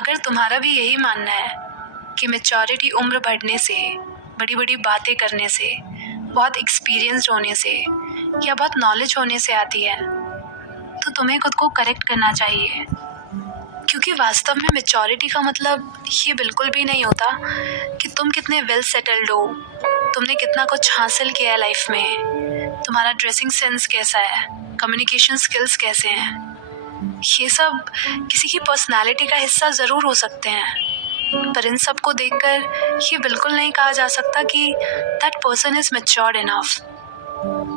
अगर तुम्हारा भी यही मानना है कि मैच्योरिटी उम्र बढ़ने से, बड़ी बड़ी बातें करने से, बहुत एक्सपीरियंस्ड होने से या बहुत नॉलेज होने से आती है, तो तुम्हें खुद को करेक्ट करना चाहिए। क्योंकि वास्तव में मैच्योरिटी का मतलब ये बिल्कुल भी नहीं होता कि तुम कितने वेल सेटल्ड हो, तुमने कितना कुछ हासिल किया है लाइफ में, तुम्हारा ड्रेसिंग सेंस कैसा है, कम्युनिकेशन स्किल्स कैसे हैं। ये सब किसी की पर्सनालिटी का हिस्सा ज़रूर हो सकते हैं, पर इन सब को देखकर ये बिल्कुल नहीं कहा जा सकता कि that person is matured enough.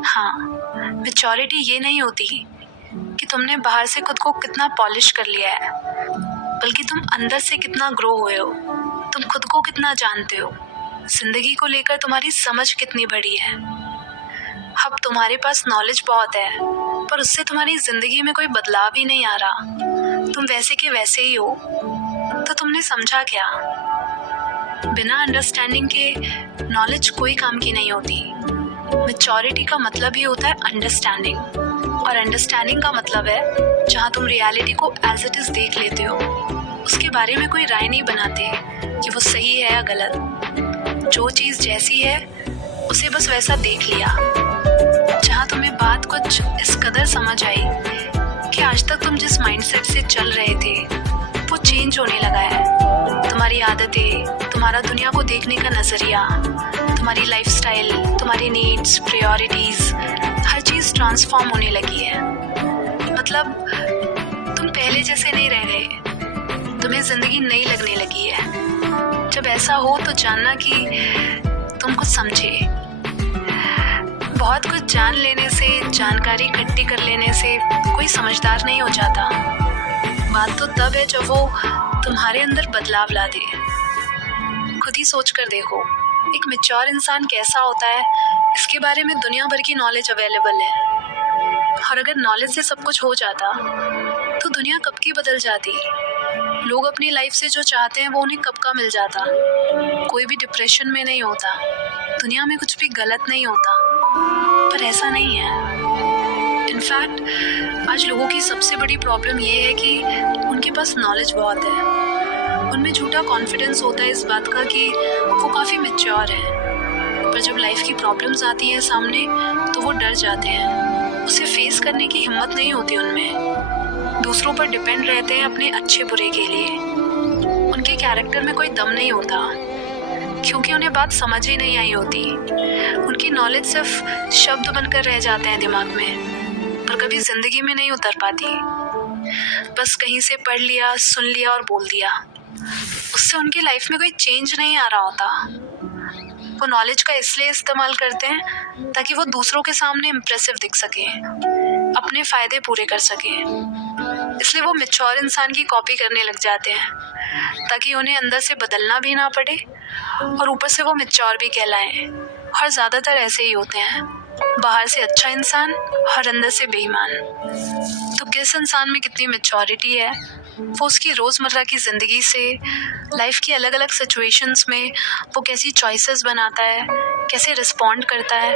हाँ, मैच्योरिटी ये नहीं होती कि तुमने बाहर से खुद को कितना पॉलिश कर लिया है, बल्कि तुम अंदर से कितना ग्रो हुए हो, तुम खुद को कितना जानते हो, जिंदगी को लेकर तुम्हारी समझ कितनी बड़ी है। अब तुम्हारे पास नॉलेज बहुत है, पर उससे तुम्हारी जिंदगी में कोई बदलाव ही नहीं आ रहा, तुम वैसे के वैसे ही हो, तो तुमने समझा क्या? बिना अंडरस्टैंडिंग के नॉलेज कोई काम की नहीं होती। मैच्योरिटी का मतलब ही होता है अंडरस्टैंडिंग, और अंडरस्टैंडिंग का मतलब है जहाँ तुम रियलिटी को एज इट इज देख लेते हो, उसके बारे में कोई राय नहीं बनाते कि वो सही है या गलत। जो चीज़ जैसी है उसे बस वैसा देख लिया। जहाँ तुम्हें बात कुछ इस कदर समझ आई कि आज तक तुम जिस माइंडसेट से चल रहे थे वो चेंज होने लगा है। तुम्हारी आदतें, तुम्हारा दुनिया को देखने का नज़रिया, तुम्हारी लाइफस्टाइल, तुम्हारी नीड्स, प्रायोरिटीज़, हर चीज़ ट्रांसफॉर्म होने लगी है। मतलब तुम पहले जैसे नहीं रह गए, तुम्हें ज़िंदगी नई लगने लगी है। जब ऐसा हो तो जानना कि तुम कुछ समझे। बहुत कुछ जान लेने से, जानकारी इकट्ठी कर लेने से कोई समझदार नहीं हो जाता। बात तो तब है जब वो तुम्हारे अंदर बदलाव ला दे। खुद ही सोच कर देखो, एक मैच्योर इंसान कैसा होता है, इसके बारे में दुनिया भर की नॉलेज अवेलेबल है। और अगर नॉलेज से सब कुछ हो जाता तो दुनिया कब की बदल जाती। लोग अपनी लाइफ से जो चाहते हैं वो उन्हें कब का मिल जाता। कोई भी डिप्रेशन में नहीं होता, दुनिया में कुछ भी गलत नहीं होता। पर ऐसा नहीं है। इनफैक्ट आज लोगों की सबसे बड़ी प्रॉब्लम ये है कि उनके पास नॉलेज बहुत है, उनमें झूठा कॉन्फिडेंस होता है इस बात का कि वो काफ़ी मैच्योर है, पर जब लाइफ की प्रॉब्लम्स आती है सामने तो वो डर जाते हैं। उसे फेस करने की हिम्मत नहीं होती उनमें। दूसरों पर डिपेंड रहते हैं अपने अच्छे बुरे के लिए। उनके कैरेक्टर में कोई दम नहीं होता, क्योंकि उन्हें बात समझ ही नहीं आई होती। उनकी नॉलेज सिर्फ शब्द बनकर रह जाते हैं दिमाग में, पर कभी जिंदगी में नहीं उतर पाती। बस कहीं से पढ़ लिया, सुन लिया और बोल दिया, उससे उनकी लाइफ में कोई चेंज नहीं आ रहा होता। वो नॉलेज का इसलिए इस्तेमाल करते हैं ताकि वो दूसरों के सामने इम्प्रेसिव दिख सके, अपने फ़ायदे पूरे कर सके। इसलिए वो मैच्योर इंसान की कॉपी करने लग जाते हैं ताकि उन्हें अंदर से बदलना भी ना पड़े और ऊपर से वो मैच्योर भी कहलाएं। और ज़्यादातर ऐसे ही होते हैं, बाहर से अच्छा इंसान और अंदर से बेईमान। तो किस इंसान में कितनी मैच्योरिटी है, वो उसकी रोज़मर्रा की ज़िंदगी से, लाइफ की अलग अलग सिचुएशंस में वो कैसी चॉइसेस बनाता है, कैसे रिस्पॉन्ड करता है,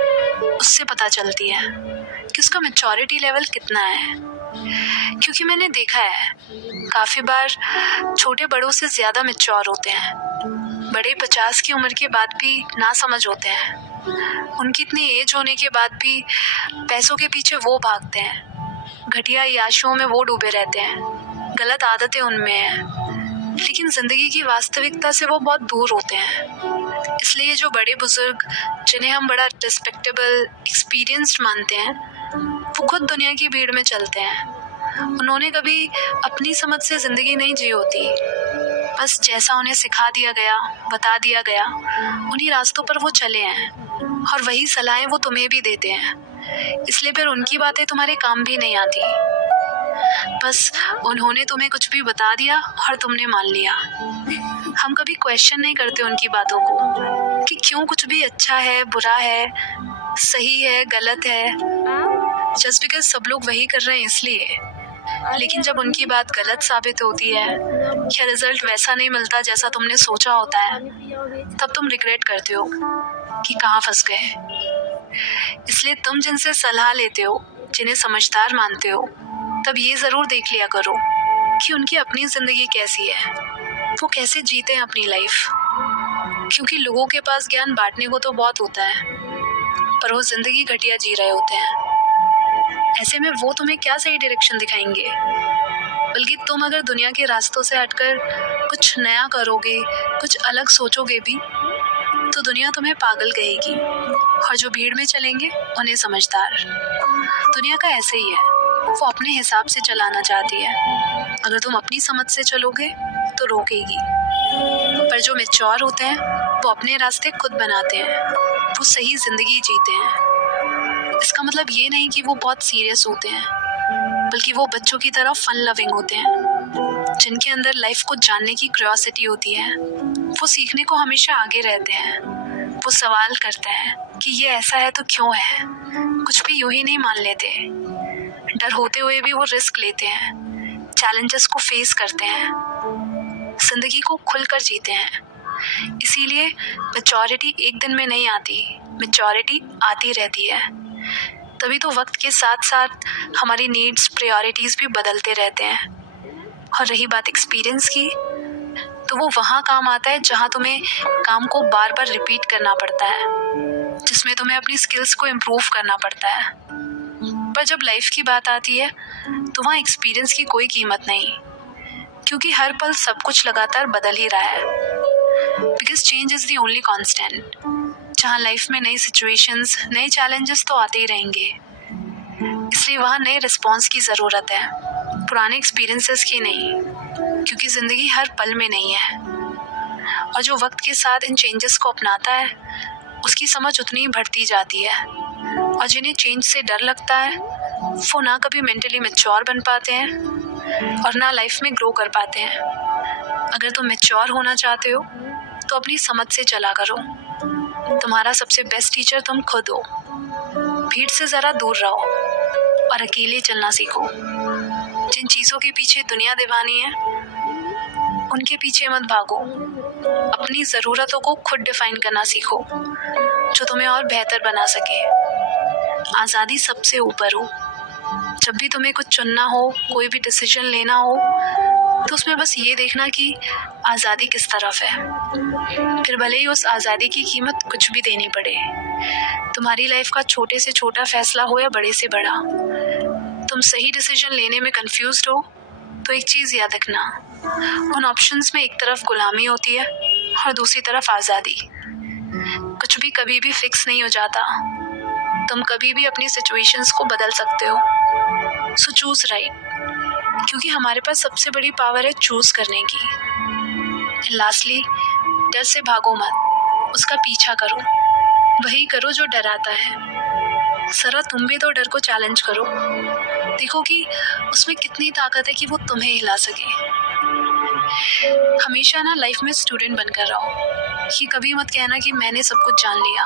उससे पता चलती है कि उसका मैच्योरिटी लेवल कितना है। क्योंकि मैंने देखा है काफ़ी बार छोटे बड़ों से ज़्यादा मैच्योर होते हैं। बड़े 50 की उम्र के बाद भी ना समझ होते हैं। उनकी इतनी एज होने के बाद भी पैसों के पीछे वो भागते हैं, घटिया याशों में वो डूबे रहते हैं, गलत आदतें उनमें हैं, लेकिन ज़िंदगी की वास्तविकता से वो बहुत दूर होते हैं। इसलिए जो बड़े बुजुर्ग, जिन्हें हम बड़ा रिस्पेक्टेबल, एक्सपीरियंस्ड मानते हैं, वो खुद दुनिया की भीड़ में चलते हैं। उन्होंने कभी अपनी समझ से ज़िंदगी नहीं जी होती, बस जैसा उन्हें सिखा दिया गया, बता दिया गया, उन्हीं रास्तों पर वो चले हैं, और वही सलाहें वो तुम्हें भी देते हैं। इसलिए फिर उनकी बातें तुम्हारे काम भी नहीं आती। बस उन्होंने तुम्हें कुछ भी बता दिया और तुमने मान लिया। हम कभी क्वेश्चन नहीं करते उनकी बातों को कि क्यों कुछ भी अच्छा है, बुरा है, सही है, गलत है, जस्ट बिकॉज सब लोग वही कर रहे हैं इसलिए। लेकिन जब उनकी बात गलत साबित होती है या रिजल्ट वैसा नहीं मिलता जैसा तुमने सोचा होता है, तब तुम रिग्रेट करते हो कि कहाँ फंस गए। इसलिए तुम जिनसे सलाह लेते हो, जिन्हें समझदार मानते हो, तब ये ज़रूर देख लिया करो कि उनकी अपनी ज़िंदगी कैसी है, वो कैसे जीते हैं अपनी लाइफ। क्योंकि लोगों के पास ज्ञान बांटने को तो बहुत होता है, पर वो ज़िंदगी घटिया जी रहे होते हैं। ऐसे में वो तुम्हें क्या सही डायरेक्शन दिखाएंगे। बल्कि तुम अगर दुनिया के रास्तों से हटकर कुछ नया करोगे, कुछ अलग सोचोगे भी, तो दुनिया तुम्हें पागल कहेगी, और जो भीड़ में चलेंगे उन्हें समझदार। दुनिया का ऐसे ही है, वो अपने हिसाब से चलाना चाहती है। अगर तुम अपनी समझ से चलोगे तो रोकेगी, पर जो मैच्योर होते हैं वो अपने रास्ते खुद बनाते हैं, वो सही जिंदगी जीते हैं। इसका मतलब ये नहीं कि वो बहुत सीरियस होते हैं, बल्कि वो बच्चों की तरह फन लविंग होते हैं, जिनके अंदर लाइफ को जानने की क्यूरियोसिटी होती है। वो सीखने को हमेशा आगे रहते हैं, वो सवाल करते हैं कि ये ऐसा है तो क्यों है, कुछ भी यूं ही नहीं मान लेते। डर होते हुए भी वो रिस्क लेते हैं, चैलेंजेस को फेस करते हैं, जिंदगी को खुलकर जीते हैं। इसीलिए मैच्योरिटी एक दिन में नहीं आती, मैच्योरिटी आती रहती है। तभी तो वक्त के साथ साथ हमारी नीड्स, प्रायोरिटीज़ भी बदलते रहते हैं। और रही बात एक्सपीरियंस की, तो वो वहाँ काम आता है जहाँ तुम्हें काम को बार बार रिपीट करना पड़ता है, जिसमें तुम्हें अपनी स्किल्स को इम्प्रूव करना पड़ता है। पर जब लाइफ की बात आती है तो वहाँ एक्सपीरियंस की कोई कीमत नहीं, क्योंकि हर पल सब कुछ लगातार बदल ही रहा है। Because change is the only constant. जहाँ लाइफ में नई सिचुएशंस, नए चैलेंजेस तो आते ही रहेंगे, इसलिए वहाँ नए रिस्पॉन्स की ज़रूरत है, पुराने एक्सपीरियंसेस की नहीं, क्योंकि ज़िंदगी हर पल में नहीं है। और जो वक्त के साथ इन चेंजेस को अपनाता है, उसकी समझ उतनी ही बढ़ती जाती है। और जिन्हें चेंज से डर लगता है, वो ना कभी मेंटली मैच्योर बन पाते हैं और ना लाइफ में ग्रो कर पाते हैं। अगर तुम मैच्योर होना चाहते हो तो अपनी समझ से चला करो। तुम्हारा सबसे बेस्ट टीचर तुम खुद हो। भीड़ से ज़रा दूर रहो और अकेले चलना सीखो। जिन चीज़ों के पीछे दुनिया दीवानी है, उनके पीछे मत भागो। अपनी ज़रूरतों को खुद डिफाइन करना सीखो, जो तुम्हें और बेहतर बना सके। आज़ादी सबसे ऊपर हो। जब भी तुम्हें कुछ चुनना हो, कोई भी डिसीजन लेना हो, तो उसमें बस ये देखना कि आज़ादी किस तरफ है। फिर भले ही उस आज़ादी की कीमत कुछ भी देनी पड़े। तुम्हारी लाइफ का छोटे से छोटा फैसला हो या बड़े से बड़ा, तुम सही डिसीजन लेने में कंफ्यूज्ड हो तो एक चीज़ याद रखना, उन ऑप्शंस में एक तरफ गुलामी होती है और दूसरी तरफ आज़ादी। कुछ भी कभी भी फिक्स नहीं हो जाता। तुम कभी भी अपनी सिचुएशंस को बदल सकते हो। सो चूज राइट, क्योंकि हमारे पास सबसे बड़ी पावर है चूज करने की। एंड लास्टली, डर से भागो मत, उसका पीछा करो। वही करो जो डराता है। जरा तुम भी तो डर को चैलेंज करो, देखो कि उसमें कितनी ताकत है कि वो तुम्हें हिला सके। हमेशा ना लाइफ में स्टूडेंट बनकर रहो। कि कभी मत कहना कि मैंने सब कुछ जान लिया,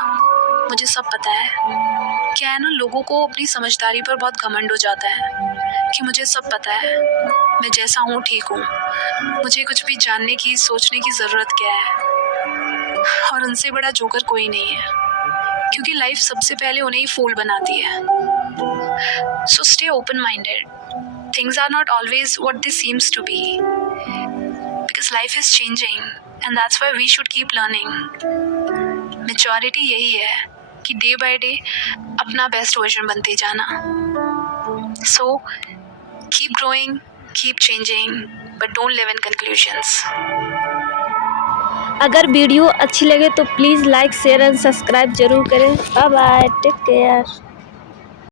मुझे सब पता है। क्या है ना, लोगों को अपनी समझदारी पर बहुत घमंड हो जाता है कि मुझे सब पता है, मैं जैसा हूँ ठीक हूँ, मुझे कुछ भी जानने की, सोचने की ज़रूरत क्या है। और उनसे बड़ा जोकर कोई नहीं है, क्योंकि लाइफ सबसे पहले उन्हें ही फूल बनाती है। So stay open minded. Things are not always what they seems to be, because life is changing and that's why we should keep learning. Maturity यही है कि डे बाय डे अपना बेस्ट वर्जन बनते जाना। So keep growing, keep changing, but don't live in conclusions. अगर video अच्छी लगे तो please like, share and subscribe जरूर करें। Bye bye, take care.